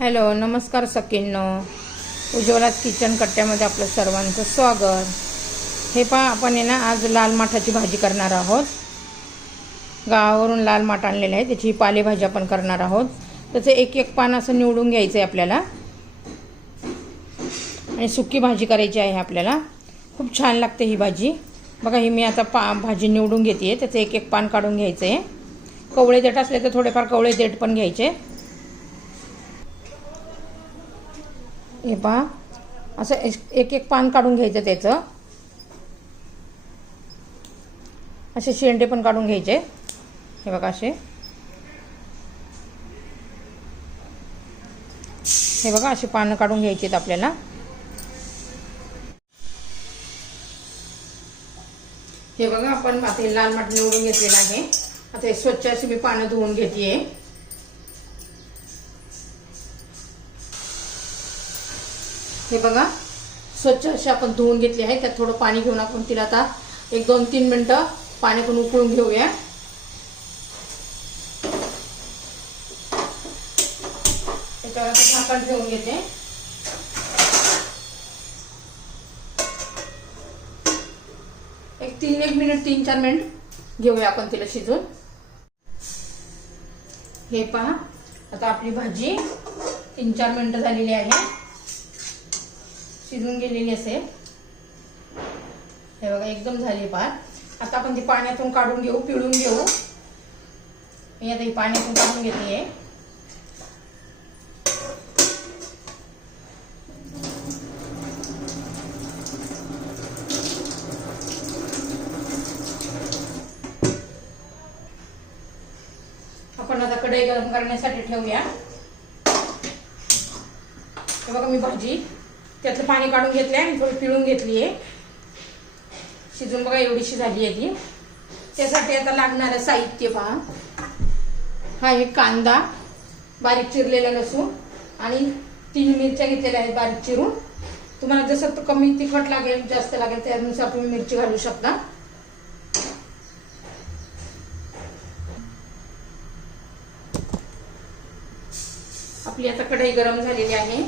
Hello नमस्कार सकिन्नो उज्ज्वलात kitchen कट्ट्यामध्ये आपलं सर्वांचं स्वागत. हे पहा आपण आहे ना आज लाल माठाची भाजी करणार आहोत. गावावरून लाल माठ आणलेलं आहे त्याची पालेभाजी आपण करणार आहोत. त्याचं एक एक पान असं निवडून घ्यायचं आहे आपल्याला. आणि सुकी भाजी करायची आहे आपल्याला. खूप छान लागते ही भाजी. बघा ही मी आता पा भाजी निवडून घेते आहे त्याचं एक एक पान काढून घ्यायचं आहे कवळे देठ असले तर थोडेफार कवळे देठ पण घ्यायचे. हे पहा. असं एक- एक पान काढून घ्यायचं त्याचं. असे शेंडे पण काढून घ्यायचे. हे बघा असे. हे बघा असे पानं काढून घ्यायचे आहेत आपल्याला. हे बघा आपण आता लाल माठ निवडून घेतलेलं आहे. आता हे स्वच्छ अशी मी पानं धुवून घेते हे बघा. स्वच्छ असे आपण धुवून घेतले आहे. त्यात थोडं पाणी घेऊन आपण तिला आता एक दोन तीन मिनटं पाण्यातून उकळून घेऊया. त्याच्यावर आता झाकण ठेवून घेते. एक तीन एक मिनिट तीन चार मिनिट घेऊया आपण तिला शिजून हे पहा. आता आपली भाजी तीन चार मिनिटं झालेली आहे. शिजून गेलेली असेल. हे बघा एकदम झाली पार आता आपण ती पाण्यातून काढून घेऊ पिळून घेऊ. मी आता ही पाण्यातून काढून घेते. आपण आता कढई गरम करण्यासाठी ठेवूया. हे बघा मी भाजी. त्यातलं पाणी काढून घेतलं आहे आणि थोडी पिळून घेतली आहे शिजून बघा एवढीशी झाली आहे ती. त्यासाठी आता लागणारं साहित्य पहा. हा एक कांदा बारीक चिरलेला लसूण आणि तीन मिरच्या घेतलेल्या आहेत बारीक चिरून. तुम्हाला जसं कमी तिखट लागेल जास्त लागेल त्यानुसार तुम्ही मिरची घालू शकता. आपली आता कढई गरम झालेली आहे.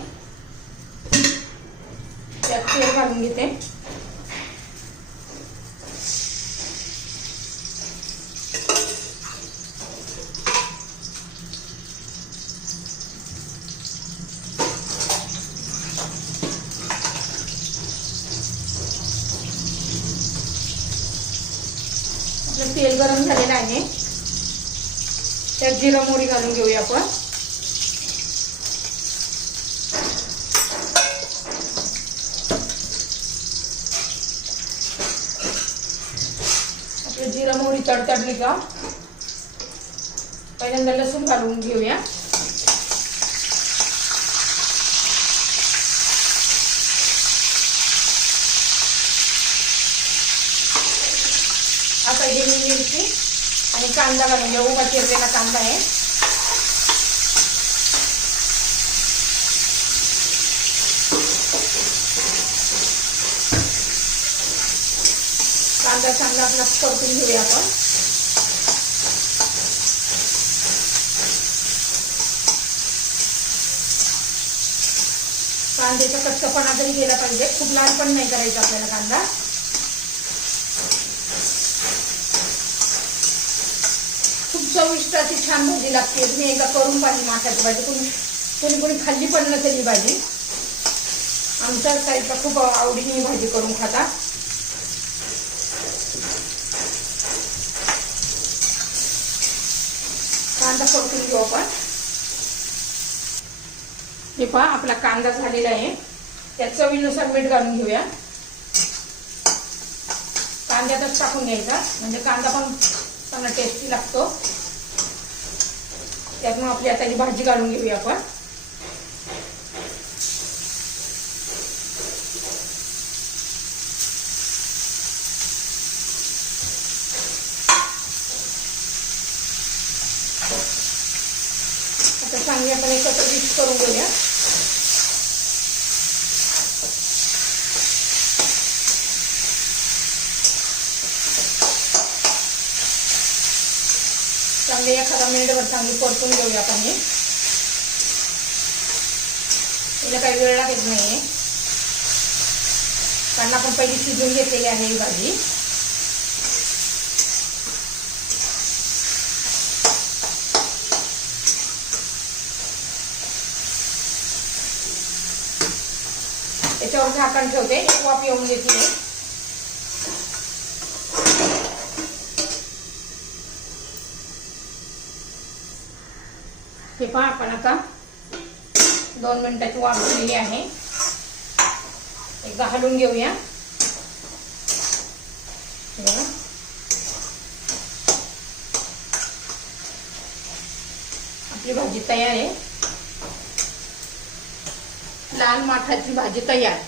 त्यात तेल घालून घेते. तेल गरम झालेलं आहे. त्यात जिरा मोहरी घालून घेऊया आपण. आपलं जिरा मोहरी तडतडली का? पहिल्यांदा लसूण घालून घेऊया. आता हिरवी मिरची आणि कांदा घालून घ्या उभा चिरलेला कांदा आहे. कांदा चांगला आपला परतून घेऊया आपण. कांद्याचा कच्चपणा तरी गेला पाहिजे खूप लाल पण नाही करायचा आपल्याला कांदा. खूप चविष्ट अशी छान भाजी लागते. तुम्ही एकदा करून पाहिजे माशाची भाजी. कोणी कोणी कोणी खाल्ली पण नसेल ही भाजी. आमच्या साईडला खूप आवडीने ही भाजी करून खाता. कांदा परतून घेऊ आपण. हे पहा आपला कांदा झालेला आहे. त्या चवीनुसार मीठ घालून घेऊया. कांद्यातच टाकून घ्यायचा. म्हणजे कांदा पण चांगला टेस्टी लागतो. त्यातून आपली आता ही भाजी घालून घेऊया आपण. चांगली आपण एकत्र मिक्स करून घेऊया. चांगली एखादा मिनिटभर चांगली परतून घेऊया आपण हे. तिला काही वेळ लागत नाहीये. कारण आपण पहिली शिजून घेतलेली आहे ही भाजी. त्याच्यावर झाकण ठेवते. वाफ येऊन घेते हे पहा आपण आता दोन मिनिटाची वाफ दिलेली आहे. एकदा हलवून घेऊया. आपली भाजी तयार आहे. लाल माठाची भाजी तयार.